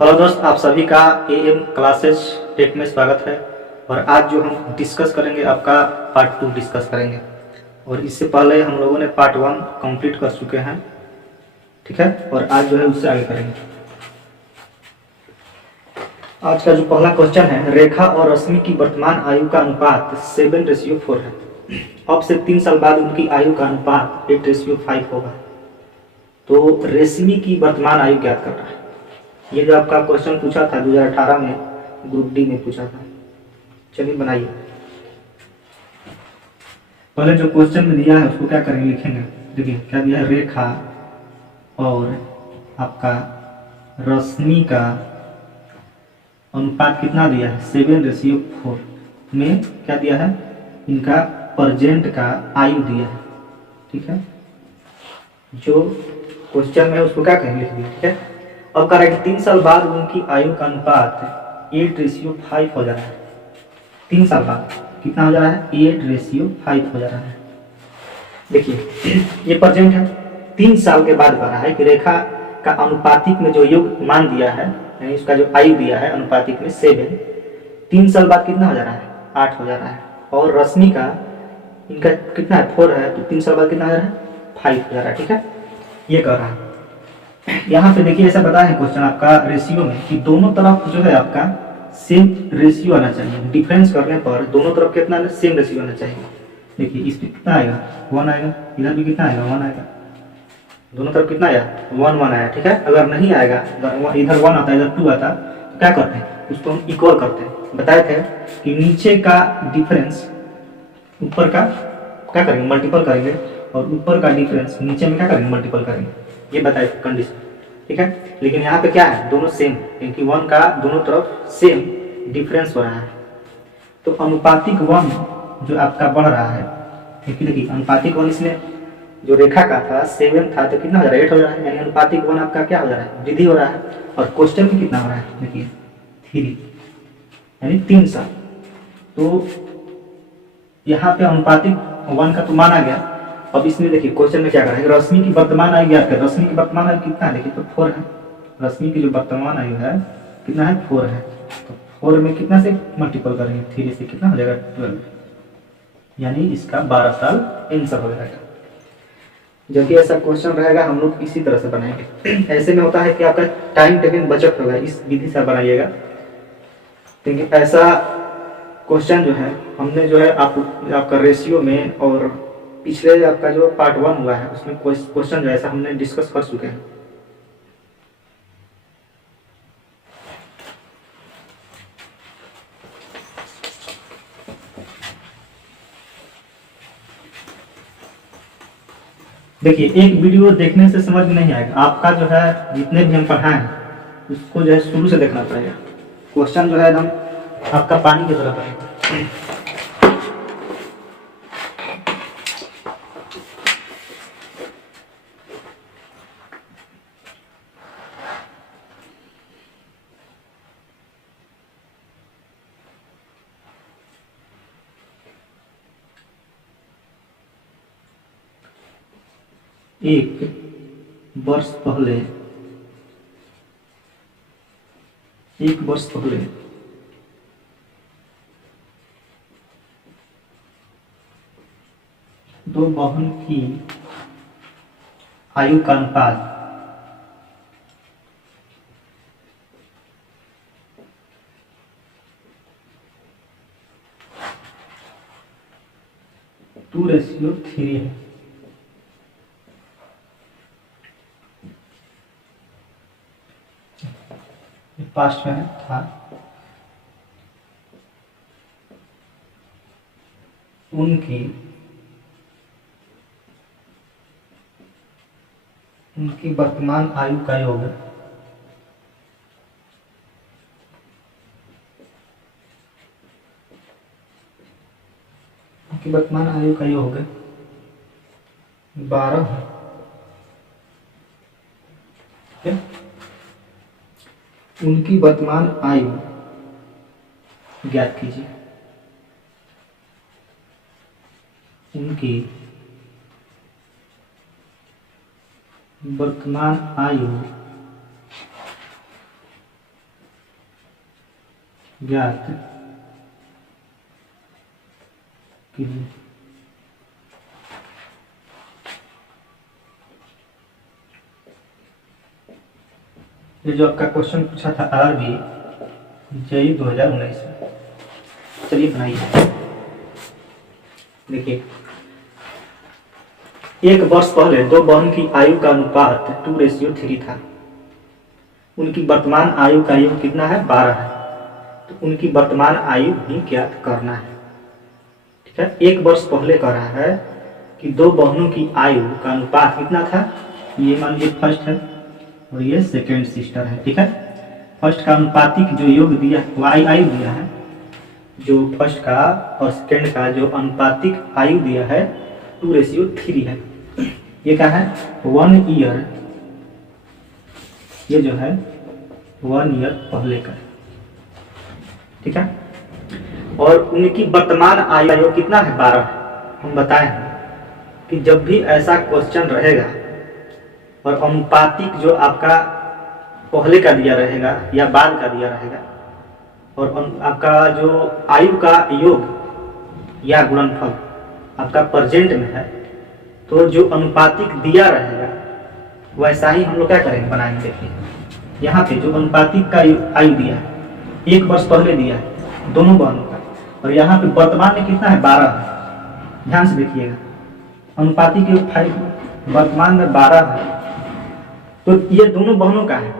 Hello दोस्त, आप सभी का एएम क्लासेस टेक में स्वागत है। और आज जो हम डिस्कस करेंगे आपका पार्ट 2 डिस्कस करेंगे। और इससे पहले हम लोगों ने पार्ट 1 कंप्लीट कर चुके हैं, ठीक है। और आज जो है उससे आगे करेंगे। आज का जो पहला क्वेश्चन है, रेखा और रश्मि की वर्तमान आयु का अनुपात 7:4 है। अब से 3 साल बाद उनकी आयु का अनुपात 8:5 होगा। तो रेशमी की वर्तमान आयु ज्ञात करना है। ये जो आपका क्वेश्चन पूछा था 2018 में, ग्रुप डी में पूछा था। चलिए बनाइए। पहले जो क्वेश्चन में दिया है उसको क्या करेंगे, लिखेंगे। देखिए क्या दिया है, रेखा और आपका रश्मि का अनुपात कितना दिया है, 7:4 में क्या दिया है, इनका प्रेजेंट का आयु दिया है, ठीक है। जो क्वेश्चन में उसको क्या करेंगे, लिख दिया, ठीक है। अब कह रहा है कि 3 साल बाद उनकी आयु का अनुपात 8:5 हो जा रहा है। 3 साल बाद कितना हो जा रहा है, 8:5 हो जा रहा है। देखिए ये प्रेजेंट है, 3 साल के बाद कह रहा है कि रेखा का अनुपातिक में जो योग मान दिया है, यानी उसका जो आयु दिया है अनुपातिक में 7, 3 साल बाद कितना हो जा रहा है, 8 हो जा रहा है। और रश्मि का इनका कितना है, 4 है, तो 3 साल बाद कितना हो जा रहा है, 5 हो जा रहा है, ठीक है। ये कह रहा है। यहाँ पे देखिए ऐसा बताया है क्वेश्चन आपका रेशियो में कि दोनों तरफ जो है आपका सेम रेशियो आना चाहिए। डिफरेंस करने पर दोनों तरफ कितना सेम रेशियो आना चाहिए। देखिए इसमें कितना आएगा, 1 आएगा, इधर भी कितना आएगा, 1 आएगा। दोनों तरफ कितना आया, 1 आया, ठीक है। अगर नहीं आएगा, अगर इधर 1 आता इधर 2 आता, तो क्या करते हैं, उसको हम इक्वल करते हैं। बताए थे कि नीचे का डिफरेंस ऊपर का क्या करेंगे, मल्टीपल करेंगे, और ऊपर का डिफरेंस नीचे में क्या करेंगे, मल्टीपल करेंगे। ये बताए कंडीशन, ठीक है। लेकिन यहाँ पे क्या है, दोनों सेम, क्योंकि 1 का दोनों तरफ सेम डिफरेंस हो रहा है। तो अनुपातिक 1 जो आपका बढ़ रहा है, क्योंकि देखिए अनुपातिक 1 इसमें जो रेखा का था 7 था, तो कितना हो जा रहा है, 8 हो जा रहा है। यानी अनुपातिक 1 आपका क्या हो जा रहा है, वृद्धि हो रहा है। और क्वेश्चन में कितना हो रहा है, देखिए 3, यानी 3 साल। तो यहाँ पे अनुपातिक 1 का तो माना गया। अब इसमें देखिए क्वेश्चन में क्या करेंगे, रश्मि की वर्तमान आयु ज्ञात कर। रश्मि की वर्तमान आयु कितना है, देखिए तो 4 है। रश्मि की जो वर्तमान आयु है कितना है, 4 है। तो 4 में कितना से मल्टीपल करेंगे, 3 से कितना हो जाएगा, 12, यानी इसका 12 साल आंसर हो जाएगा। जबकि ऐसा क्वेश्चन रहेगा हम लोग इसी तरह से बनाएंगे। ऐसे में होता है कि आपका टाइम टेकन बचत होगा, इस विधि से बनाइएगा। क्योंकि ऐसा क्वेश्चन जो है हमने जो है आपका रेशियो में और पिछले आपका जो पार्ट 1 हुआ है उसमें क्वेश्चन जो ऐसा हमने डिस्कस कर चुके हैं। देखिए एक वीडियो देखने से समझ में नहीं आएगा, आपका जो है जितने भी हम पढ़ाएं उसको जो है शुरू से देखना पड़ेगा। क्वेश्चन जो है एकदम आपका पानी की तरह पड़ेगा। एक वर्ष पहले 2 बहन की आयु का अनुपात 2:3 है। पास्ट में था, उनकी वर्तमान आयु का योग उनकी वर्तमान आयु का योग 12 है। उनकी वर्तमान आयु ज्ञात कीजिए। उनकी वर्तमान आयु ज्ञात कीजिए। ये जो आपका क्वेश्चन पूछा था आरबी जेई 2019 में, चलिए बनाइए। देखिए, एक वर्ष पहले दो बहन की आयु का अनुपात 2:3 था। उनकी वर्तमान आयु का योग कितना है? 12 है। तो उनकी वर्तमान आयु भी ज्ञात करना है। ठीक है, एक वर्ष पहले कह रहा है कि दो बहनों की आयु का अनुपात कितना था? ये मान लीजिए फर्स्ट है और ये सेकेंड सिस्टर है। ठीक है, फर्स्ट का अनुपातिक जो योग दिया वो आयु दिया है, जो फर्स्ट का और सेकेंड का जो अनुपातिक आयु दिया है 2:3 है। ये क्या है? 1 ईयर, ये जो है 1 ईयर पहले का। ठीक है, और उनकी वर्तमान आयु कितना है? 12। हम बताए हैं कि जब भी ऐसा क्वेश्चन रहेगा और अनुपातिक जो आपका पहले का दिया रहेगा या बाद का दिया रहेगा और आपका जो आयु का योग या गुणनफल आपका प्रेजेंट में है, तो जो अनुपातिक दिया रहेगा वैसा ही हम लोग क्या करेंगे? बनाएंगे। देखिए, यहाँ पे जो अनुपातिक का आयु दिया है, एक वर्ष पहले दिया है दोनों बहनों का, और यहाँ पे वर्तमान में कितना है? 12 है। ध्यान से देखिएगा, अनुपातिक योग 5, वर्तमान में 12 है, तो ये दोनों बहनों का है।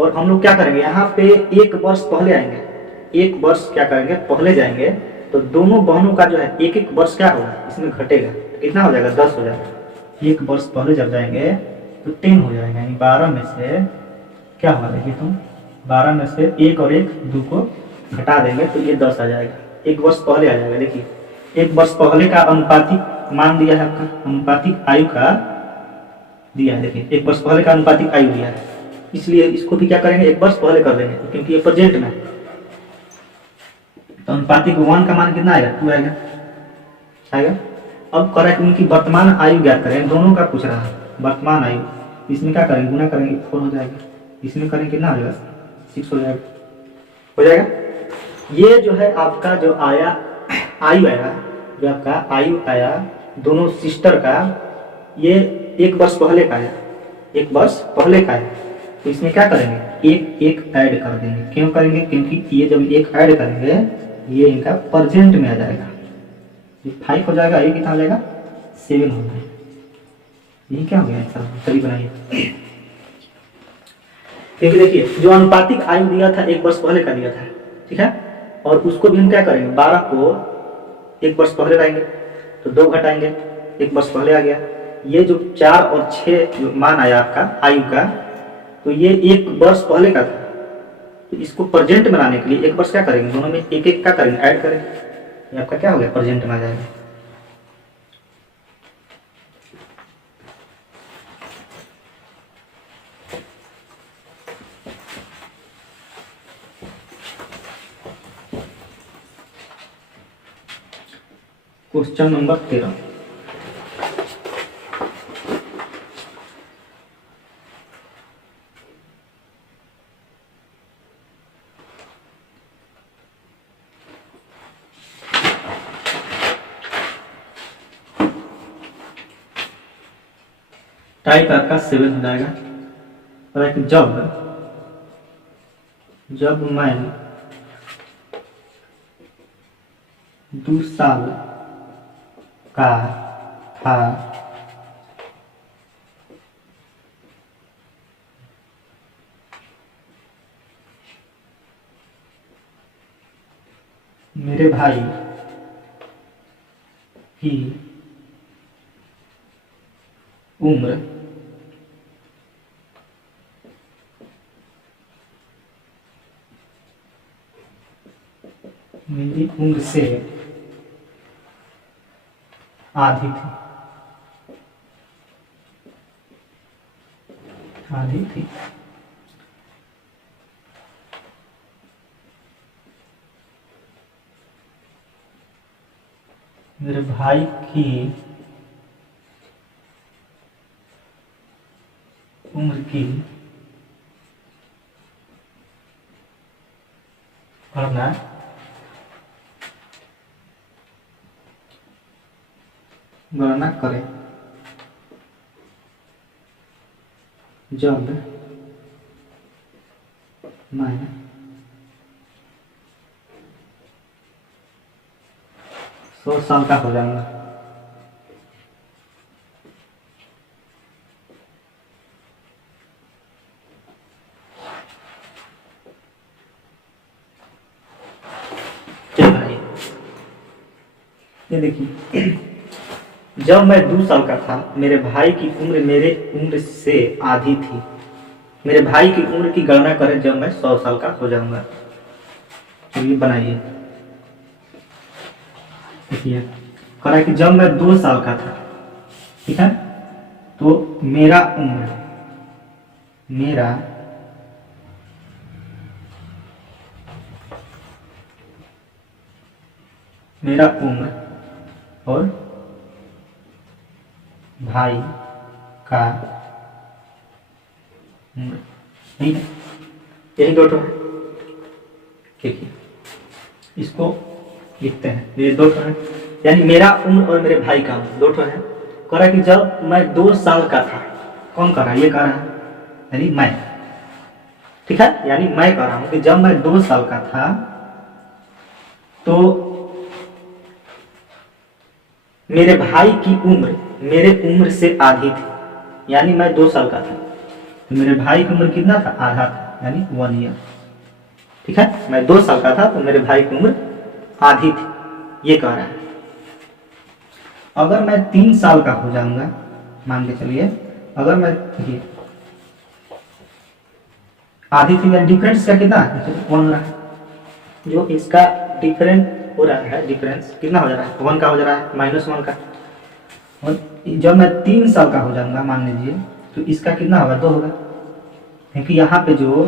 और हम लोग क्या करेंगे? यहाँ पे एक वर्ष पहले आएंगे, एक वर्ष क्या करेंगे? पहले जाएंगे, तो दोनों बहनों का जो है एक एक वर्ष क्या होगा? इसमें घटेगा, कितना हो जाएगा? 10 हो जाएगा। एक वर्ष पहले जब जाएंगे तो 10 हो जाएगा, यानी 12 में से क्या होगा? देखिए तुम, 12 में से 1 और 1 2 को घटा देंगे तो ये 10 आ जाएगा, एक वर्ष पहले आ जाएगा। देखिए, एक वर्ष पहले का अनुपातिक मान दिया है आपका, अनुपातिक आयु का दिया है। देखिए, एक वर्ष पहले का अनुपातिक आयु दिया है, इसलिए इसको भी क्या करेंगे? एक वर्ष पहले कर देंगे, क्योंकि ये प्रेजेंट में है। तो अनुपातिक 1 का मान कितना आएगा? 2 आएगा। अब कह रहा है कि उनकी वर्तमान आयु ज्ञात करें, दोनों का पूछ रहा है वर्तमान आयु। इसमें क्या करेंगे? गुना करेंगे, 4 हो जाएगा। इसमें करेंगे कितना हो जाएगा? 6 हो जाएगा। ये जो है आपका जो आया आयु आया, जो आपका आयु आया दोनों सिस्टर का, ये एक वर्ष पहले का है, एक वर्ष पहले का है। तो इसमें क्या करेंगे? एक एक ऐड कर देंगे। क्यों करेंगे? क्योंकि ये जब एक ऐड करेंगे ये इनका प्रेजेंट में आ जाएगा। ये 5 हो जाएगा, ये कितना हो जाएगा? 7 हो जाएगा। ये क्या हो गया आंसर? चलिए बनाइए। क्योंकि देखिए, जो अनुपातिक आयु दिया था एक वर्ष पहले का दिया था, ठीक है, और उसको भी हम क्या करेंगे? 12 को एक वर्ष पहले लाएंगे तो 2 घटाएंगे, एक वर्ष पहले आ गया। ये जो 4 और 6 जो मान आया आपका आयु का, तो ये एक वर्ष पहले का था। तो इसको प्रेजेंट में लाने के लिए एक वर्ष क्या करेंगे? दोनों में एक एक क्या करेंगे? ऐड करेंगे। ये आपका क्या हो गया? प्रेजेंट में आ जाएगा। क्वेश्चन नंबर 13, टाइप आपका 7 हो जाएगा। और एक जब मैं 2 साल का था मेरे भाई की उम्र मेरी उम्र से आधी थी। मेरे भाई की उम्र की गणना गणना करें जब मैं 100 साल का हो जाऊंगा। चलिए ये देखिए, जब मैं 2 साल का था मेरे भाई की उम्र मेरे उम्र से आधी थी। मेरे भाई की उम्र की गणना करें जब मैं 100 साल का हो जाऊंगा। चलिए बनाइए। देखिए करा कि जब मैं 2 साल का था, ठीक है, तो मेरा उम्र मेरा उम्र और भाई का उम्र, ठीक है, यही दो ठो है। देखिए इसको लिखते हैं, ये दो ठो है, यानी मेरा उम्र और मेरे भाई का उम्र दो ठो है। कह रहा है कि जब मैं 2 साल का था, कौन कर रहा है, ये कह रहा है, यानी मैं, ठीक है, यानी मैं कह रहा हूं कि जब मैं 2 साल का था तो मेरे भाई की उम्र मेरे उम्र से आधी थी, यानी मैं 2 साल का था तो मेरे भाई की उम्र कितना था, आधा था, यानी 1 ईयर। ठीक है, मैं 2 साल का था तो मेरे भाई की उम्र आधी थी, ये कह रहा है। अगर मैं 3 साल का हो जाऊंगा, मान के चलिए, अगर मैं ये आधी थी, यानी डिफरेंस का कितना वन रहा है, जो इसका डिफरेंस हो रहा है, डिफरेंस कितना हो जा रहा है, 1 का हो जा रहा है, -1 का। और जब मैं 3 साल का हो जाऊंगा मान लीजिए, तो इसका कितना होगा, 2 होगा, क्योंकि यहाँ पे जो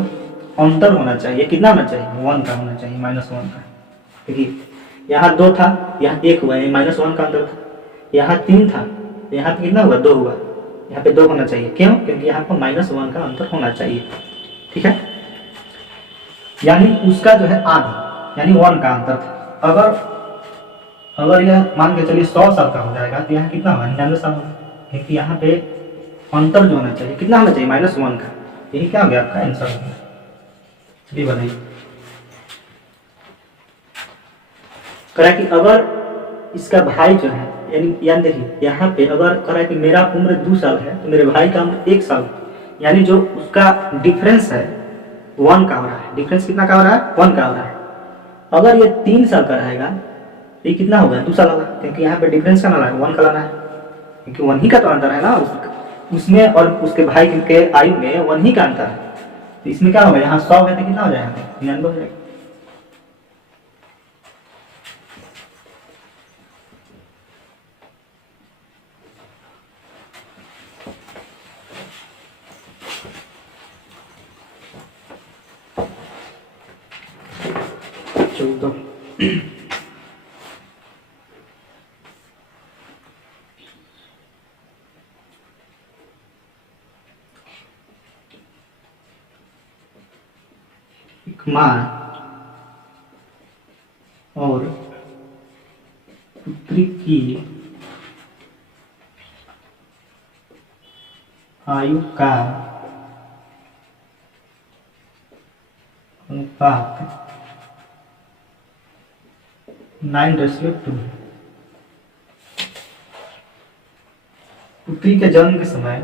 अंतर होना चाहिए कितना होना चाहिए, 1 का होना चाहिए, -1 का। देखिए यहाँ 2 था, यहाँ 1 हुआ, -1 का अंतर था। यहाँ 3 था, यहाँ पे कितना हुआ, 2 हुआ, यहाँ पे 2 होना चाहिए, क्यों, क्योंकि यहाँ पर -1 का अंतर होना चाहिए। ठीक है, यानी उसका जो है आधी, यानी 1 का अंतर था। अगर यह मान के चलिए 100 साल का हो जाएगा तो यहाँ कितना होगा, 99 साल होगा, क्योंकि यहाँ पे अंतर जो होना चाहिए कितना होना चाहिए, -1 का। यही क्या हो गया आपका आंसर हो गया। चलिए बनाइए। करा कि अगर इसका भाई जो है, यानी देखिए यहाँ पे अगर करा कि मेरा उम्र 2 साल है तो मेरे भाई का उम्र 1 साल, यानी जो उसका डिफरेंस है 1 का हो रहा है। डिफरेंस कितना का हो रहा है, 1 का हो रहा है। अगर ये 3 साल का रहेगा तो ये कितना होगा, 2 साल होगा, क्योंकि यहाँ पे डिफरेंस का लाना है, 1 का लाना है, क्योंकि 1 ही का तो अंतर है ना उसमें और उसके भाई के आयु में 1 ही का अंतर है। तो इसमें क्या होगा, यहाँ 100 है तो कितना हो जाएगा, 99 हो जाएगा। तो माँ और पुत्री की आयु का अनुपात 9:2। पुत्री के जन्म के समय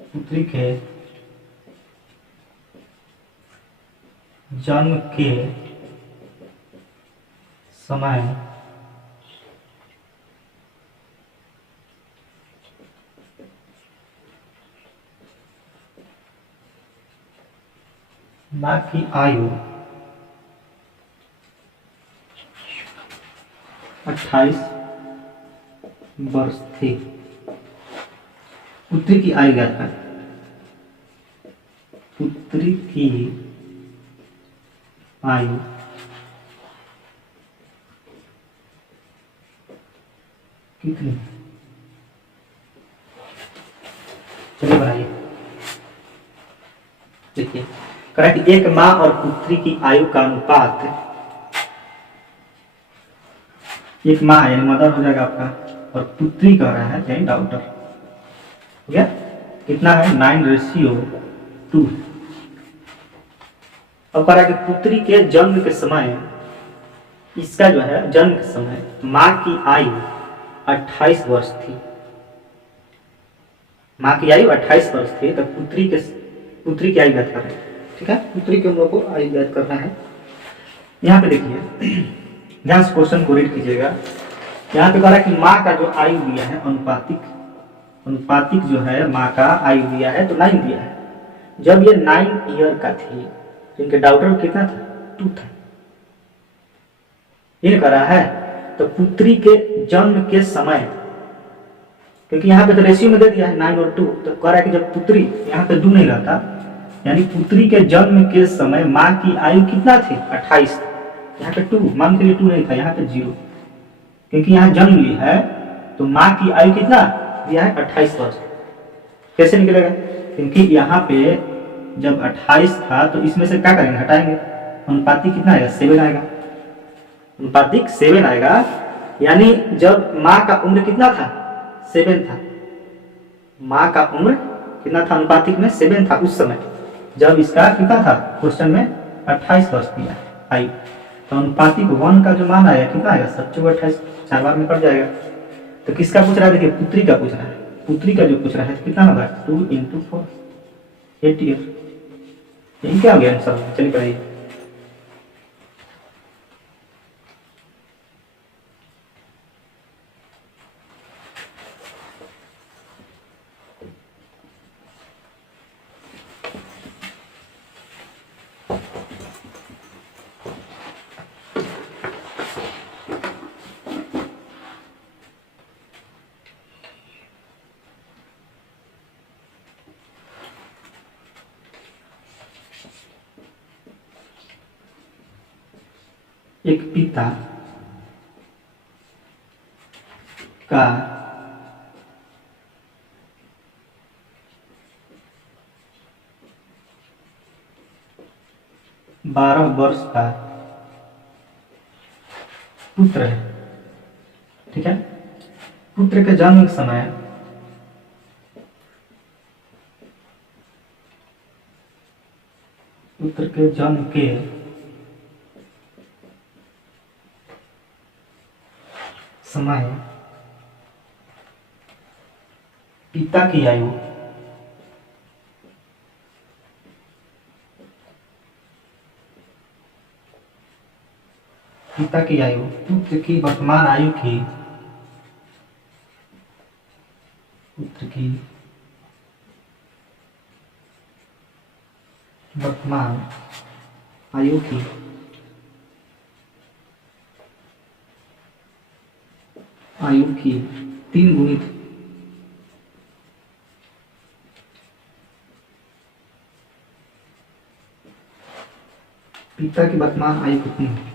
पुत्री के जन्म के समय माँ की आयु 28 वर्ष थी। पुत्री की आयु ज्ञात है, पुत्री की आयु कितनी, चलिए बनाइए। देखिए कह कि एक माँ और पुत्री की आयु का अनुपात, एक माँ यानी मदर हो जाएगा आपका, और पुत्री कह रहा है यानी डॉटर, हो गया कितना है 9:2। अब कह रहा है कि पुत्री के जन्म के समय, इसका जो है जन्म के समय माँ की आयु 28 वर्ष थी, माँ की आयु 28 वर्ष थी, तो पुत्री की आयु ज्ञात कर रहे हैं। ठीक है, पुत्री के हम लोग को आयु ज्ञात करना है। यहाँ पे देखिए ध्यान से क्वेश्चन को रीड कीजिएगा। यहाँ पे कह रहा है कि माँ का जो आयु दिया है अनुपातिक जो है माँ का आयु दिया है तो 9 दिया है। जब ये 9 ईयर का थी तो इनके डॉटर कितना था 2 था, ये कह रहा है। तो पुत्री के जन्म के समय, क्योंकि यहाँ पे तो रेशियो में दे दिया है 9 और 2, तो कह रहा है कि जब पुत्री, यहाँ पे 2 नहीं रहता, यानी पुत्री के जन्म के समय माँ की आयु कितना थी 28, यहाँ पे 2 मान के लिए 2 नहीं था, यहाँ पे 0, क्योंकि यहाँ जन्म ली है तो माँ की आयु कितना दिया है 28 वर्ष। कैसे निकलेगा, क्योंकि यहाँ पे जब 28 था तो इसमें से क्या करेंगे हटाएंगे, अनुपातिक कितना आएगा 7 आएगा, अनुपातिक 7 आएगा, यानी जब माँ का उम्र कितना था 7 था, माँ का उम्र कितना था अनुपातिक में 7 था उस समय, जब इसका कितना था क्वेश्चन में 28 वर्ष दिया आयु, तो अनुपातिक 1 का जो मान आया कितना आएगा 27, 4 बार में कट जाएगा। तो किसका पूछ रहा है, देखिए पुत्री का पूछ रहा है, पुत्री का जो पूछ रहा है तो कितना होगा 2 × 4 8 ईयर, यही क्या हो गया आंसर। चलिए पढ़ाइए। एक पिता का 12 वर्ष का पुत्र है। ठीक है, पुत्र के जन्म के समय पुत्र के जन्म के समय पिता की आयु पुत्र की वर्तमान आयु की पुत्र की वर्तमान आयु की आयु की 3 गुणित पिता की वर्तमान आयु कितनी है,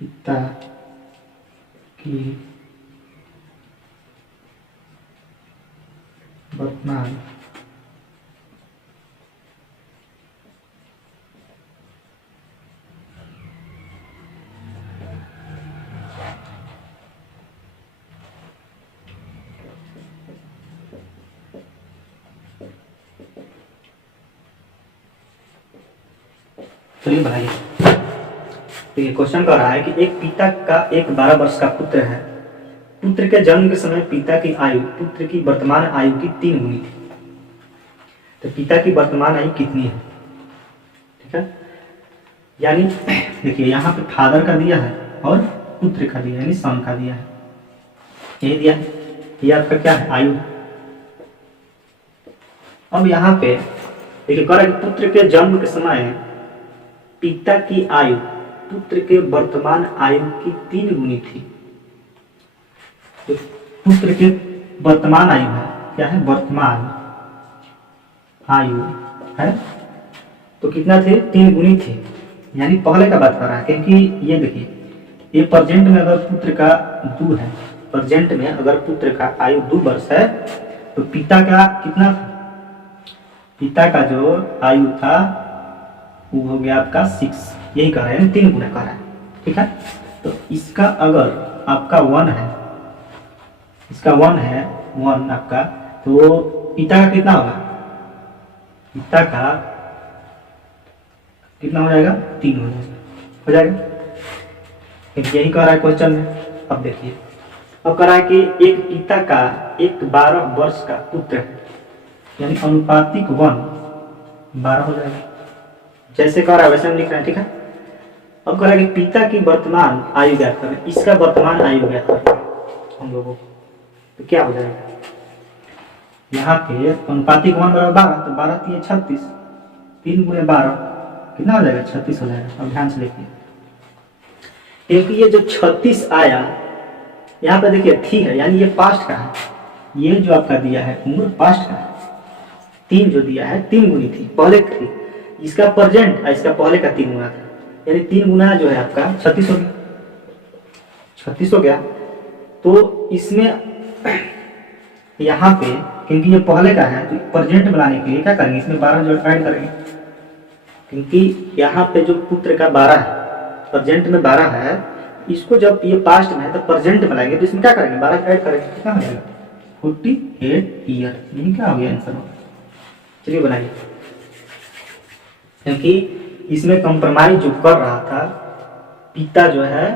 पिता की वर्तमान चलिए बनाइए। तो ये क्वेश्चन कर रहा है कि एक पिता का एक 12 वर्ष का पुत्र है, पुत्र के जन्म के समय पिता की आयु पुत्र की वर्तमान आयु की 3 गुनी थी, तो पिता की वर्तमान आयु कितनी है। ठीक है, यानी देखिए यहाँ पे फादर का दिया है और पुत्र का दिया यानी सन का दिया है, यही दिया है, ये आपका क्या है आयु। अब यहाँ पे देखिए कह रहा है कि पुत्र के जन्म के समय पिता की आयु पुत्र के वर्तमान आयु की 3 गुनी थी। तो पुत्र के वर्तमान आयु है, क्या है वर्तमान आयु है, तो कितना थे 3 गुनी थे, यानी पहले का बात कर रहा है, क्योंकि ये देखिए ये प्रेजेंट में अगर पुत्र का 2 है, प्रेजेंट में अगर पुत्र का आयु 2 वर्ष है तो पिता का कितना था पिता का जो आयु था वो हो गया आपका 6, यही कह रहे हैं 3 गुना कह रहा है, ठीक है। तो इसका अगर आपका 1 है, इसका 1 है, 1 आपका, तो पिता का कितना होगा, पिता का कितना हो जाएगा, 3 हो जाएगा। यही कह रहा है क्वेश्चन में। अब देखिए, अब कह रहा है कि एक पिता का एक 12 वर्ष का पुत्र है, यानी अनुपातिक 1 12 हो जाएगा, जैसे कह रहा है वैसे हम लिख रहे हैं, ठीक है। अब कह रहा है कि पिता की वर्तमान आयु ज्ञात करें, इसका वर्तमान आयु ज्ञात करें हम लोगों को, तो क्या हो जाएगा, यहाँ पे अनुपातिक 1 बराबर 12, तो 12 3 36, 3 गुणे 12 कितना हो जाएगा, 36 हो जाएगा। अब ध्यान से देखिए, क्योंकि ये जो 36 आया यहाँ पे देखिए थी है, यानी ये पास्ट का है, ये जो आपका दिया है उम्र पास्ट का है, 3 जो दिया है 3 गुनी थी, पहले थी, इसका प्रेजेंट इसका पहले का 3 गुना था, यानी 3 गुना जो है आपका 36 हो गया, 36 हो गया। तो इसमें यहाँ पे क्योंकि ये पहले का है, तो प्रेजेंट बनाने के लिए क्या करेंगे, इसमें 12 जो ऐड करेंगे, क्योंकि यहाँ पे जो पुत्र का 12 है, प्रेजेंट में 12 है, इसको जब ये पास्ट में है तो प्रेजेंट में लाएंगे, तो इसमें क्या करेंगे, 12 ऐड करेंगे, कितना हो जाएगा, 48 ईयर, यही क्या हो गया आंसर हो। चलिए बनाइए, क्योंकि इसमें कंप्रोमाइज जो कर रहा था पिता जो है,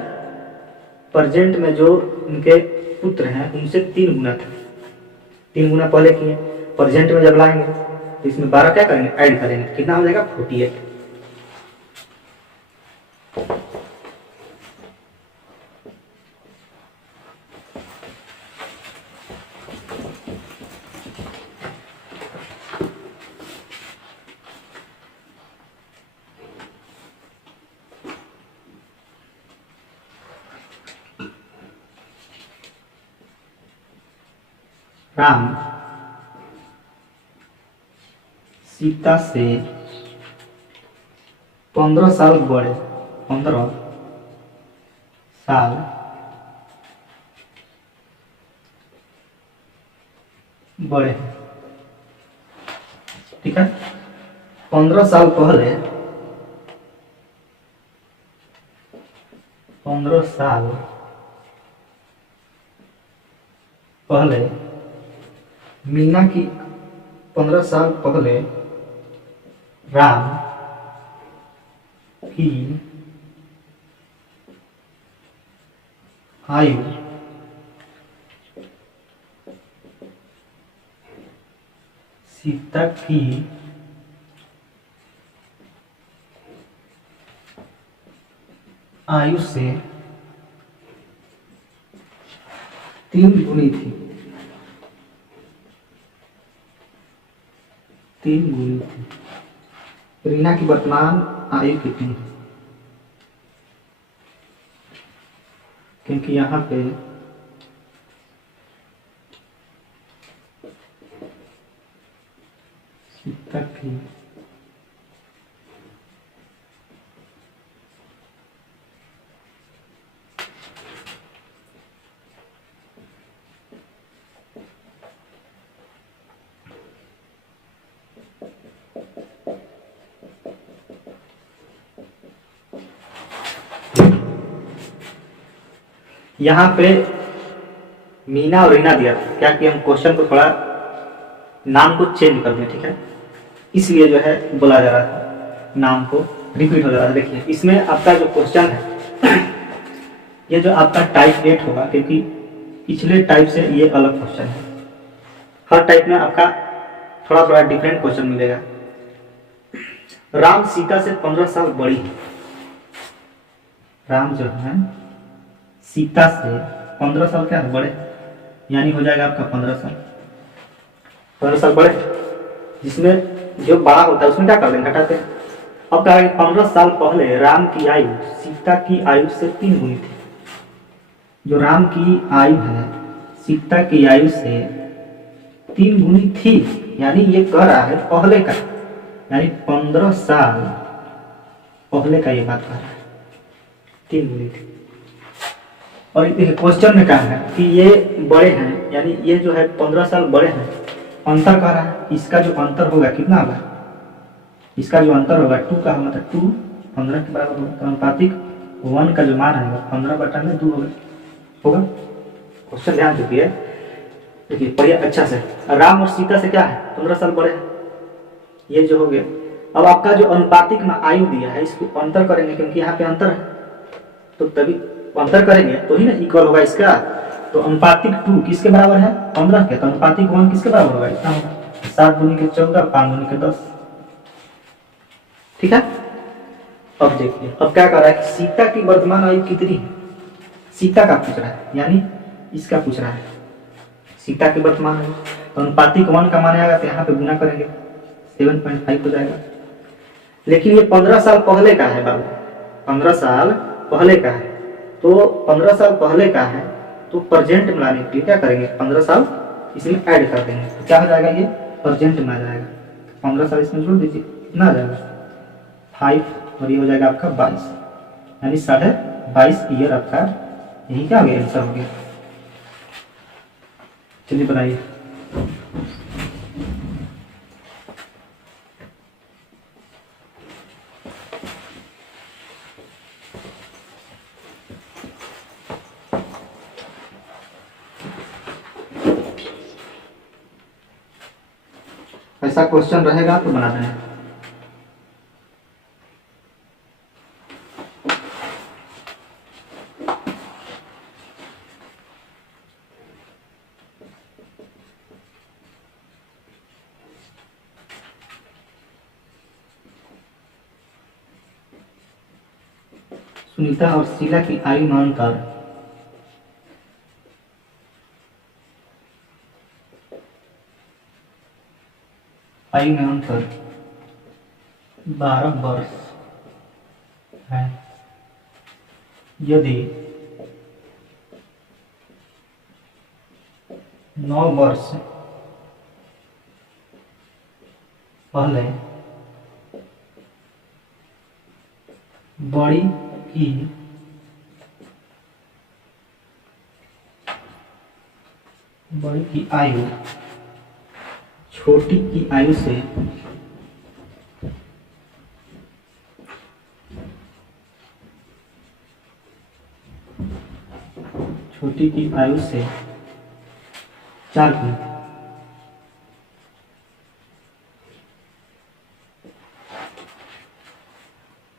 प्रेजेंट में जो उनके पुत्र हैं उनसे 3 गुना था, 3 गुना पहले किए, प्रेजेंट में जब लाएंगे तो इसमें 12 क्या करेंगे, ऐड करेंगे, कितना हो जाएगा 48। राम सीता से 15 साल बड़े, 15 साल बड़े, ठीक है। 15 साल पहले, 15 साल पहले मीना की, 15 साल पहले राम की आयु सीता की आयु से 3 गुनी थी, 3 गुनी थी। रीना की वर्तमान आयु कितनी है, क्योंकि यहाँ पे सीता की यहाँ पे मीना और रीना दिया था, क्या कि हम क्वेश्चन को थोड़ा नाम को चेंज कर दें, ठीक है, इसलिए जो है बोला जा रहा था, नाम को रिपीट हो जा रहा था। देखिए इसमें आपका जो क्वेश्चन है ये जो आपका टाइप 8 होगा, क्योंकि पिछले टाइप से ये अलग क्वेश्चन है, हर टाइप में आपका थोड़ा थोड़ा डिफरेंट क्वेश्चन मिलेगा। राम सीता से 15 साल बड़ी है, राम जो है सीता से 15 साल क्या है बड़े, यानी हो जाएगा आपका 15 साल बड़े, जिसमें जो बड़ा होता है उसमें क्या कर देंगे, घटाते हैं। अब कहा 15 साल पहले राम की आयु सीता की आयु से 3 गुनी थी, जो राम की आयु है सीता की आयु से 3 गुनी थी, यानी ये कह रहा है पहले का, यानी 15 साल पहले का ये बात कर रहा है, 3 गुनी थी। और देखिए क्वेश्चन में कहा है कि ये बड़े हैं, यानी ये जो है 15 साल बड़े हैं, अंतर कह रहा है, इसका जो अंतर होगा कितना होगा, इसका जो अंतर होगा 2 का मतलब 2 15 के बराबर होगा, तो अनुपातिक 1 का जो मान है 15/2 होगा। क्वेश्चन ध्यान दीजिए, देखिए पढ़िए अच्छा से। राम और सीता से क्या है 15 साल बड़े हैं, ये जो हो गया। अब आपका जो अनुपातिक में आयु दिया है इसको अंतर करेंगे, क्योंकि यहाँ पे अंतर है तो तभी अंतर करेंगे तो ही ना इक्वल होगा इसका। तो अनुपातिक 2 किसके बराबर है 15 के, तो अनुपातिक 1 किसके बराबर होगा, इतना होगा 7 दूनी के 14 5 दूनी के 10। ठीक है। अब देखिए अब क्या कर रहा है, सीता की वर्तमान आयु कितनी है, सीता का पूछ रहा है, यानी इसका पूछ रहा है सीता की वर्तमान आयु। तो अनुपातिक 1 का मान आएगा तो यहाँ पे गुना करेंगे 7.5 हो जाएगा। लेकिन ये 15 साल पहले का है बाबू, 15 साल पहले का है, तो 15 साल पहले का है तो प्रेजेंट में लाने के लिए क्या करेंगे 15 साल इसमें ऐड कर देंगे, तो क्या हो जाएगा ये प्रेजेंट में आ जाएगा। 15 साल इसमें जोड़ दीजिए, कितना आ जाएगा 5 और ये हो जाएगा आपका 22, यानी 22.5 ईयर आपका, यही क्या हो गया आंसर हो गया। चलिए बनाइए। ऐसा क्वेश्चन रहेगा तो बना देना। सुनीता और शीला की आयु में अंतर, आयु में अंतर 12 वर्ष है। यदि 9 वर्ष पहले बड़ी की आयु छोटी की आयु से छोटी की आयु से 4 गुना,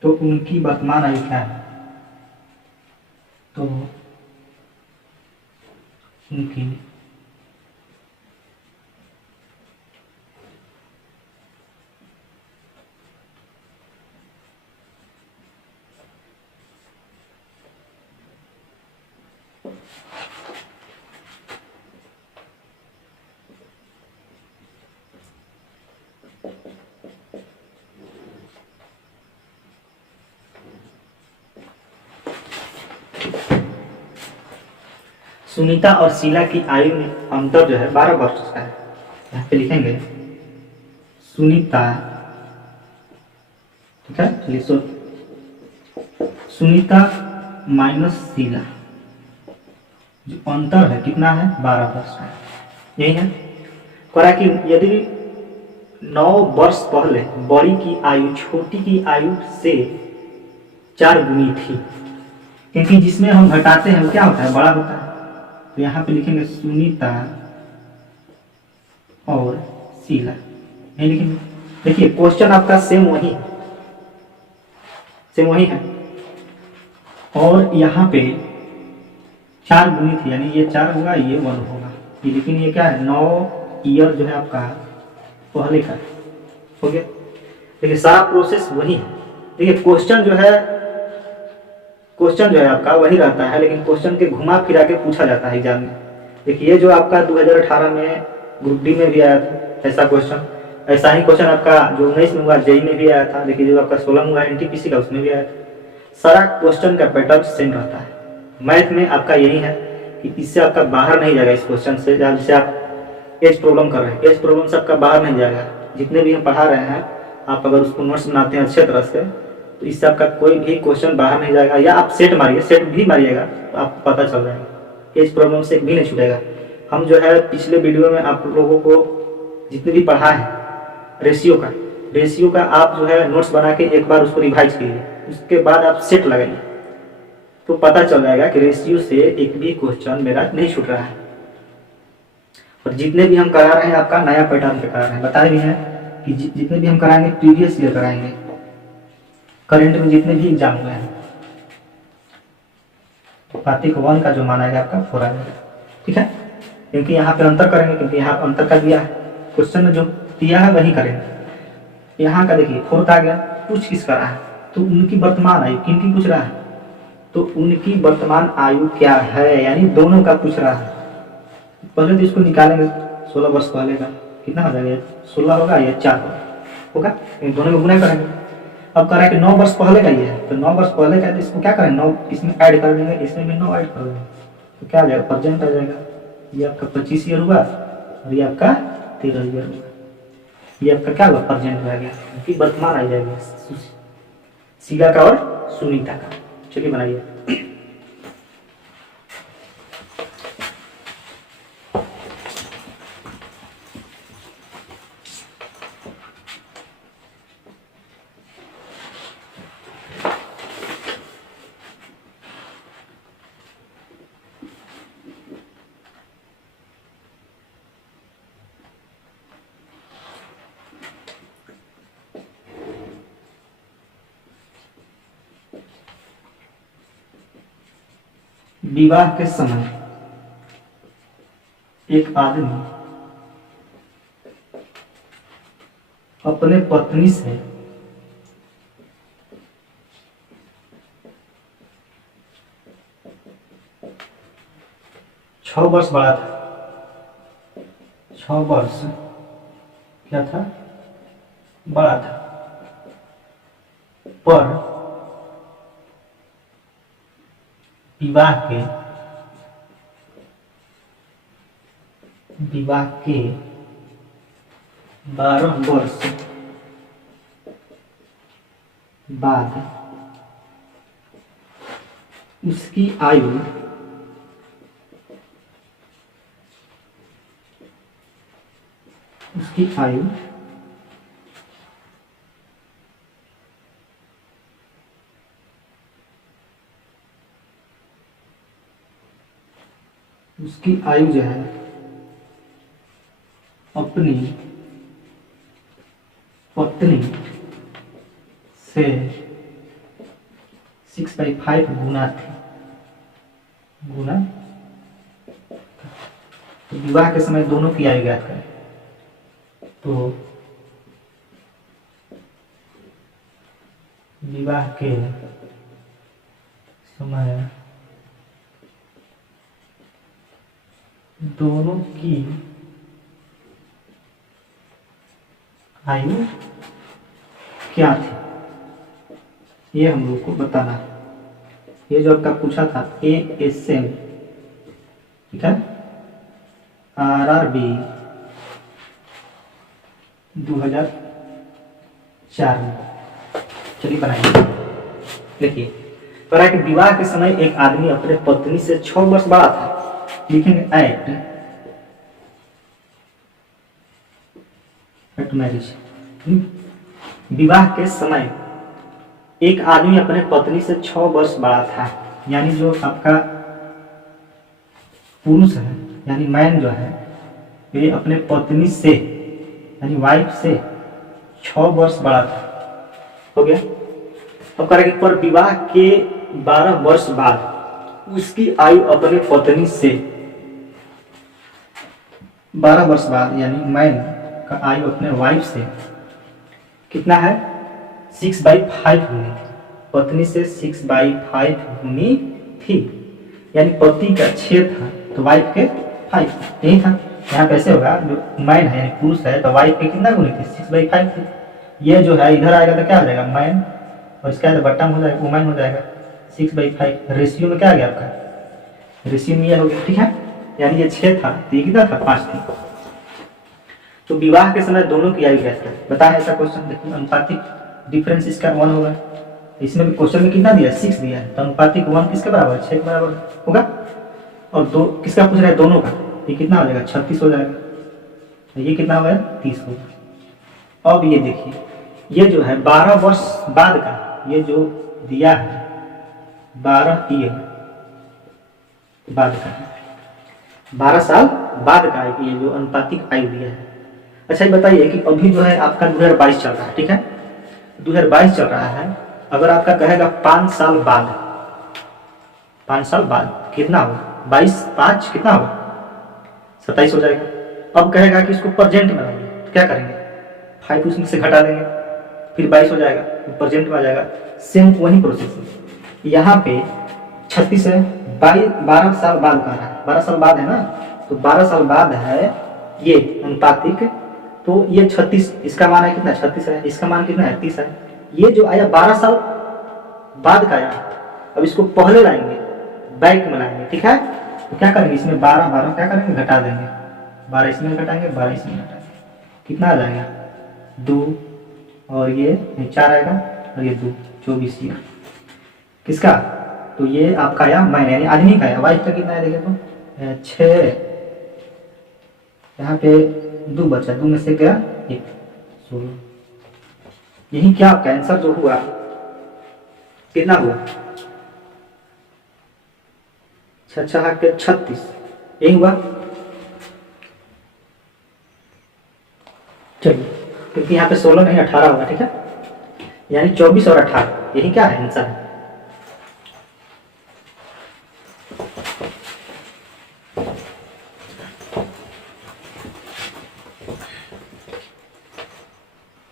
तो उनकी वर्तमान आयु क्या है, तो उनकी सुनीता और शीला की आयु में अंतर जो है 12 वर्ष का है। यहाँ पे लिखेंगे सुनीता, ठीक है, चलिए सुनीता माइनस शीला, जो अंतर है कितना है 12 वर्ष का, यही है। कहा कि यदि 9 वर्ष पहले बड़ी की आयु छोटी की आयु से 4 गुनी थी, क्योंकि जिसमें हम घटाते हैं वो क्या होता है बड़ा होता है। तो यहाँ पे लिखेंगे सुनीता और शीला, नहीं लिखेंगे। देखिए क्वेश्चन आपका सेम वही है, और यहाँ पे 4 गुनी थी, यानी ये 4 होगा ये 1 होगा, लेकिन ये क्या है 9 ईयर जो है आपका पहले का हो गया। देखिए सारा प्रोसेस वही है। देखिए क्वेश्चन जो है आपका वही रहता है, लेकिन क्वेश्चन के घुमा फिरा के पूछा जाता है एग्जाम में। देखिए ये जो आपका 2018 में ग्रुप डी में भी आया था ऐसा क्वेश्चन, ऐसा ही क्वेश्चन आपका जो 19 में हुआ जेई में भी आया था। देखिए जो आपका 16 में हुआ एनटीपीसी का उसमें भी आया था। सारा क्वेश्चन का पैटर्न सेम रहता है। मैथ में आपका यही है कि इससे आपका बाहर नहीं जाएगा, इस क्वेश्चन से जिसे आप एज प्रॉब्लम कर रहे हैं, एज प्रॉब्लम से आपका बाहर नहीं जाएगा। जितने भी हम पढ़ा रहे हैं आप अगर उसको नोट्स बनाते हैं अच्छे तरह से तो इससे आपका कोई भी क्वेश्चन बाहर नहीं जाएगा। या आप सेट मारिए, सेट भी मारिएगा तो आपको पता चल जाएगा, एज प्रॉब्लम से भी नहीं छूटेगा। हम जो है पिछले वीडियो में आप लोगों को जितने भी पढ़ा है रेशियो का आप जो है नोट्स बना के एक बार उसको रिवाइज कीजिए, उसके बाद आप सेट लगाइए तो पता चल जाएगा कि रेशियो से एक भी क्वेश्चन मेरा नहीं छूट रहा है। और जितने भी हम करा रहे हैं आपका नया पैटर्न पे करा रहे हैं, बताए भी हैं कि जितने भी हम कराएंगे प्रीवियस ईयर कराएंगे, करंट में जितने भी एग्जाम हुए हैं। पार्टिक 1 का जो माना है आपका 4 आएगा, ठीक है, क्योंकि यहाँ पे अंतर करेंगे, क्योंकि यहाँ अंतर का दिया है क्वेश्चन में, जो दिया है वही करेंगे। यहाँ का देखिए 4 आ गया, पूछ किसका रहा है, तो उनकी वर्तमान आयु किन की पूछ रहा है, तो उनकी वर्तमान आयु क्या है, यानी दोनों का पूछ रहा है। पहले तो इसको निकालेंगे 16 वर्ष पहले का कितना हो जाएगा, 16 होगा या 4 होगा, इन दोनों में गुना करेंगे। अब कह रहा है कि 9 वर्ष पहले का ये है, तो 9 वर्ष पहले का है तो इसको क्या करें, 9 इसमें ऐड कर देंगे, इसमें भी 9 ऐड कर देंगे, तो क्या आ जाएगा, प्रेजेंट आ जाएगा। ये आपका 25 ईयर हुआ और ये आपका 13 ईयर हुआ, ये आपका क्या हुआ, प्रेजेंट आ गया, क्योंकि वर्तमान आ जाएगा सीधा का और सुनीता का। चलिए बनाइए। विवाह के समय एक आदमी अपने पत्नी से छह वर्ष बड़ा था, 6 वर्ष क्या था, बड़ा था, पर विवाह के 12 वर्ष बाद उसकी आयु जो है अपनी पत्नी से 6/5 गुना थी, तो विवाह के समय दोनों की आयु ज्ञात करें, तो विवाह के समय दोनों की आयु क्या थी, ये हम लोग को बताना है। ये जो आपका पूछा था ASM, ठीक है, RRB 2004 में। चलिए बनाइए। देखिए कह रहा है कि विवाह के समय एक आदमी अपने पत्नी से 6 वर्ष बड़ा था, लिखेंगे एट मैरिज। विवाह के समय एक आदमी अपने पत्नी से 6 वर्ष बड़ा था, यानी जो आपका पुरुष है यानी मैन जो है वे अपने पत्नी से यानी वाइफ से 6 वर्ष बड़ा था, हो गया। अब करेंगे पर विवाह के 12 वर्ष बाद उसकी आयु अपने पत्नी से 12 वर्ष बाद यानी मैन का आयु अपने वाइफ से कितना है, 6/5 गुनी थी, पत्नी से 6/5 गुनी थी, यानी पति का 6 था तो वाइफ के 5 यही था। यहाँ कैसे होगा, जो मैन है यानी पुरुष है तो वाइफ के कितना गुनी थी, 6/5 थी। ये जो है इधर आएगा तो क्या हो जाएगा मैन, और इसका बट्टा हो जाएगा वुमेन हो जाएगा, 6/5 रेशियो में क्या आ गया आपका, रेशियो में ये हो गया, ठीक है। यानी ये 6 था तो ये कितना था, 5 थी। तो विवाह के समय दोनों की आयु ज्ञात करें, बताएं ऐसा क्वेश्चन। देखिए अनुपातिक डिफरेंस इसका 1 होगा, इसमें भी क्वेश्चन में कितना दिया है, 6 दिया है, तो अनुपातिक 1 किसके बराबर है, 6 के बराबर होगा। और 2 किसका पूछ रहा है, दोनों का, ये कितना हो जाएगा, 36 हो जाएगा, तो ये कितना होगा 30 होगा। अब ये देखिए, ये जो है 12 वर्ष बाद का, ये जो दिया है 12 ईयर बाद का, 12 साल बाद का ये जो अनुपातिक आयु दिया है। अच्छा ये बताइए कि अभी जो है आपका 2022 चल रहा है, ठीक है, 2022 चल रहा है। अगर आपका कहेगा 5 साल बाद, 5 साल बाद कितना होगा, 22 5 कितना होगा 27 हो जाएगा। अब कहेगा कि इसको प्रेजेंट में लाइए, तो क्या करेंगे, 5 उसमें से घटा देंगे, फिर 22 हो जाएगा, प्रेजेंट में आ जाएगा। सेम वही प्रोसेस है यहाँ पे। 36 है, 12 साल बाद का है, 12 साल बाद है ना, तो 12 साल बाद है ये अनुपातिक। तो ये 36, इसका मान है कितना 36 है, इसका मान कितना है 30 है। ये जो आया 12 साल बाद का आया, अब इसको पहले लाएंगे, बैक में लाएंगे, ठीक है। तो क्या करेंगे, इसमें 12 12 क्या करेंगे, घटा देंगे, 12 इसमें घटाएंगे, 12 इसमें घटाएंगे, कितना आ जाएगा 2, और ये 4 आएगा, और ये 2, 24 ईयर किसका, तो ये आपका आया महीने यानी आदमी का आया। वाइफ का कितना है देखे तो 6, यहाँ पे 2 बचा, 2 में से क्या 1, 16। यही क्या आपका आंसर जो हुआ कितना हुआ, 36, यही हुआ। चलिए, क्योंकि यहाँ पे 16 नहीं 18 होगा, ठीक है, यानी 24 और 18, यही क्या है आंसर है।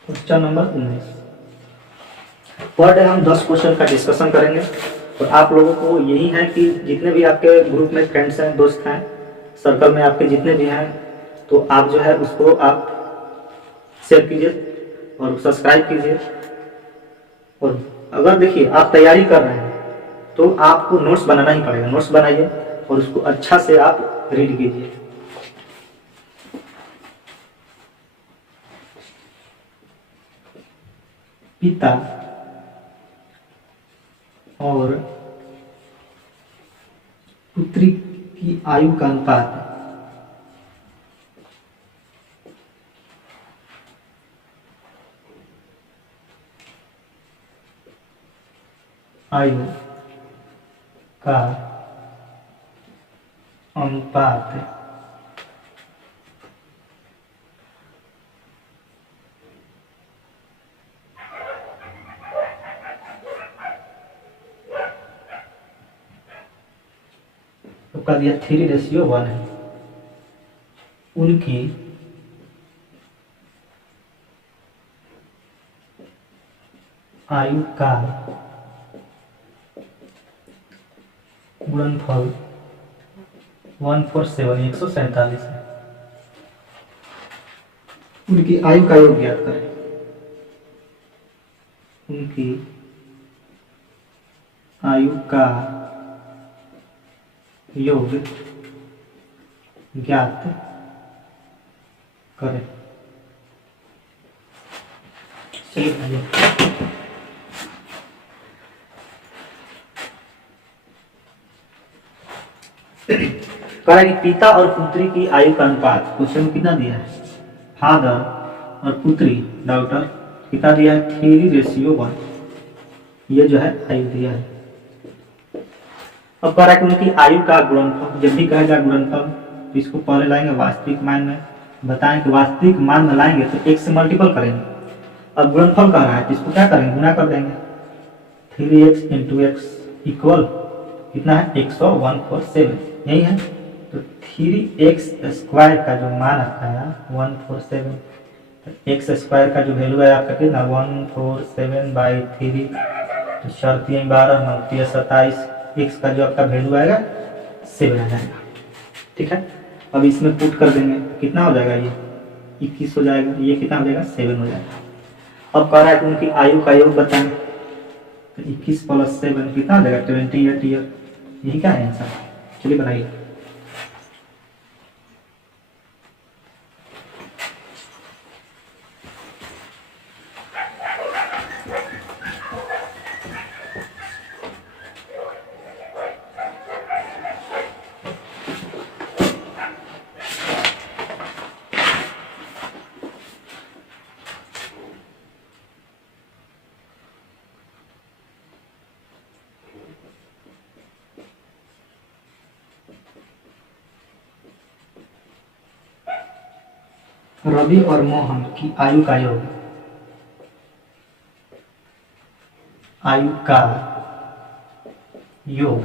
Question number 19। पर डे हम 10 क्वेश्चन का डिस्कशन करेंगे, और आप लोगों को यही है कि जितने भी आपके ग्रुप में फ्रेंड्स हैं, दोस्त हैं, सर्कल में आपके जितने भी हैं, तो आप जो है उसको आप शेयर कीजिए और सब्सक्राइब कीजिए। और अगर देखिए आप तैयारी कर रहे हैं तो आपको नोट्स बनाना ही पड़ेगा, नोट्स बनाइए और उसको अच्छा से आप रीड कीजिए। पिता और पुत्री की आयु का अनुपात आयु का अनुपात तो का दिया 3:1 है। उनकी आयु का गुणनफल 147 147 है। उनकी आयु का योग ज्ञात करें। उनकी आयु का योग ज्ञात करें। चलिए कह कि पिता और पुत्री की आयु का अनुपात क्वेश्चन में कितना दिया है, फादर और पुत्री डॉटर कितना दिया है 3:1, ये जो है आयु दिया है। अब कह रहा है कि उनकी आयु का गुणनफल, जब भी कहेगा गुणनफल तो इसको पहले लाएंगे वास्तविक मान में, बताएं कि वास्तविक मान में लाएंगे तो एक से मल्टीपल करेंगे। अब गुणनफल कह रहा है तो इसको क्या करेंगे, गुना कर देंगे, 3x × x इक्वल कितना है 147, यही है। तो 3x² का जो मान आपका है 147, तो x² का जो वैल्यू है आपका कितना 147/3, तो 4 × 12 9 × 27, x का जो आपका वैल्यू आएगा 7 आ जाएगा, ठीक है। अब इसमें पुट कर देंगे कितना हो जाएगा, ये 21 हो जाएगा, ये कितना हो जाएगा 7 हो जाएगा। अब कह रहा है कि उनकी आयु का योग बताएं, तो 21 + 7 कितना हो जाएगा 28 ईयर, यही क्या है आंसर। चलिए बनाइए। रवि और मोहन की आयु का योग, आयु का योग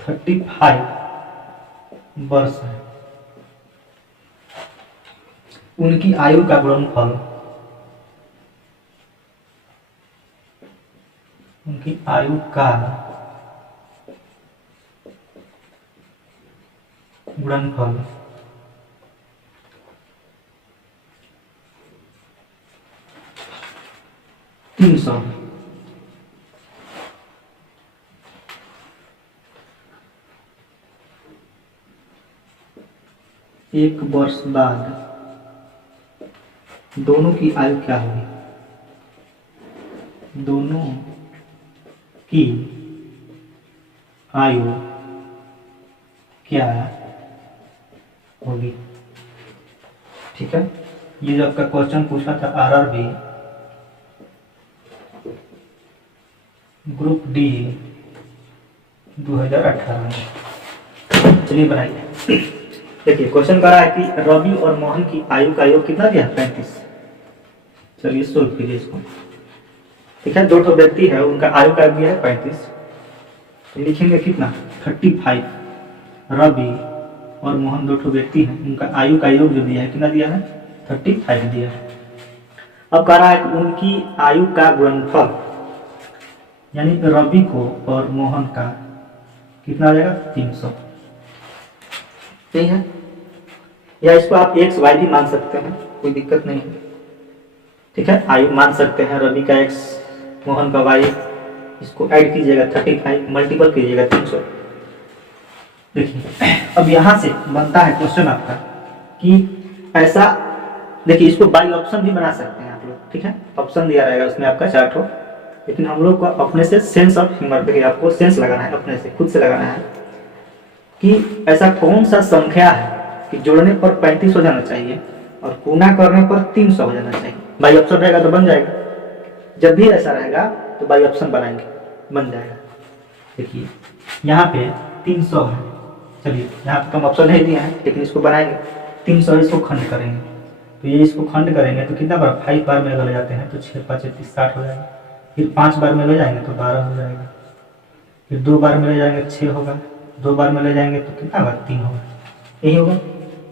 35 वर्ष है। उनकी आयु का गुणनफल, उनकी आयु का गुणनफल 300। एक वर्ष बाद दोनों की आयु क्या होगी? दोनों की आयु क्या होगी? ठीक है, ये जो आपका क्वेश्चन पूछा था आरआरबी ग्रुप डी 2018 में। चलिए बनाइए। देखिए क्वेश्चन कह रहा है कि रवि और मोहन की आयु का योग कितना दिया? 35। चलिए सोल्व कीजिए इसको। ठीक है, दो ठो व्यक्ति है, उनका आयु का दिया है 35, तो लिखेंगे कितना? 35। रवि और मोहन दो ठो व्यक्ति हैं, उनका आयु का योग जो दिया है कितना दिया है? 35 दिया है। अब कह रहा है कि उनकी आयु का गुणनफल, यानी रवि को और मोहन का कितना आ जाएगा? 300। ठीक है, या इसको आप एक्स वाई भी मान सकते हैं, कोई दिक्कत नहीं है। ठीक है, आयु मान सकते हैं, रवि का एक्स, मोहन का वाई, इसको ऐड कीजिएगा 35, मल्टीपल कीजिएगा 300। देखिए अब यहाँ से बनता है क्वेश्चन आपका कि ऐसा, देखिए इसको बाई ऑप्शन भी बना सकते हैं आप लोग। ठीक है, ऑप्शन दिया रहेगा उसमें आपका 4 ठो, लेकिन हम लोग को अपने से सेंस ऑफ ह्यूमर, देखिए आपको सेंस लगाना है, अपने से खुद से लगाना है कि ऐसा कौन सा संख्या है कि जोड़ने पर 35 हो जाना चाहिए और गुणा करने पर 300 हो जाना चाहिए। बाई ऑप्शन रहेगा तो बन जाएगा, जब भी ऐसा रहेगा तो बाई ऑप्शन बनाएंगे, बन जाएगा। देखिए यहाँ पे 300 है, चलिए यहाँ पे हम ऑप्शन नहीं दिए हैं, लेकिन इसको बनाएंगे 300, इसको खंड करेंगे, तो ये इसको खंड करेंगे तो कितना बार? 5 बार में अगर ले जाते हैं तो 6 5 30 60 हो जाएगा। फिर 5 बार में ले जाएंगे तो 12 हो जाएगा। फिर 2 बार में ले जाएंगे 6 होगा, 2 बार में ले जाएंगे तो कितना होगा? 3 होगा। यही होगा,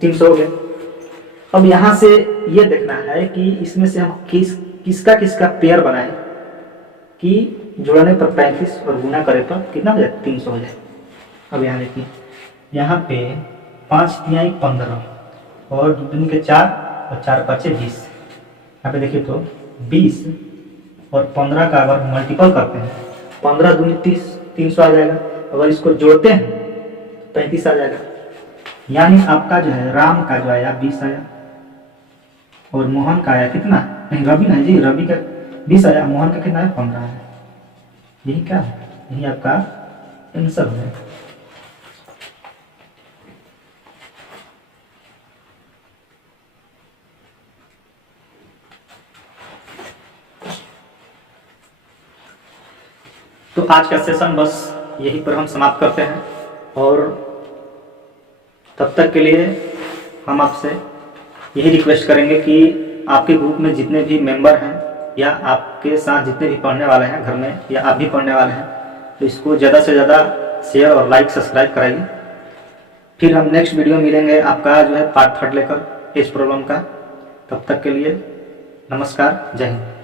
300 हो गया। अब यहाँ से ये देखना है कि इसमें से हम किसका किसका पेयर बनाए कि जोड़ने पर 35 और गुना करे पर कितना हो जाए? 300 हो जाए। अब यहाँ देखिए, यहाँ पे 5 तिहाई 15 और 2 दूनी के 4 और 4 5 20। यहाँ पे देखिए तो 20 और 15 का अगर मल्टीपल करते हैं, 15 दूनी 30, 300 आ जाएगा। अगर इसको जोड़ते हैं तो 35 आ जाएगा। यानी आपका जो है राम का जो आया 20 आया और मोहन का आया कितना? नहीं, रवि नहीं जी, रवि का 20 आया, मोहन का कितना है? 15 आया। यही क्या है? यही आपका आंसर हो जाएगा। तो आज का सेशन बस यहीं पर हम समाप्त करते हैं, और तब तक के लिए हम आपसे यही रिक्वेस्ट करेंगे कि आपके ग्रुप में जितने भी मेंबर हैं या आपके साथ जितने भी पढ़ने वाले हैं घर में, या आप भी पढ़ने वाले हैं, तो इसको ज़्यादा से ज़्यादा शेयर और लाइक सब्सक्राइब कराइए। फिर हम नेक्स्ट वीडियो मिलेंगे आपका जो है पार्ट 3 लेकर एज प्रॉब्लम का। तब तक के लिए नमस्कार, जय हिंद।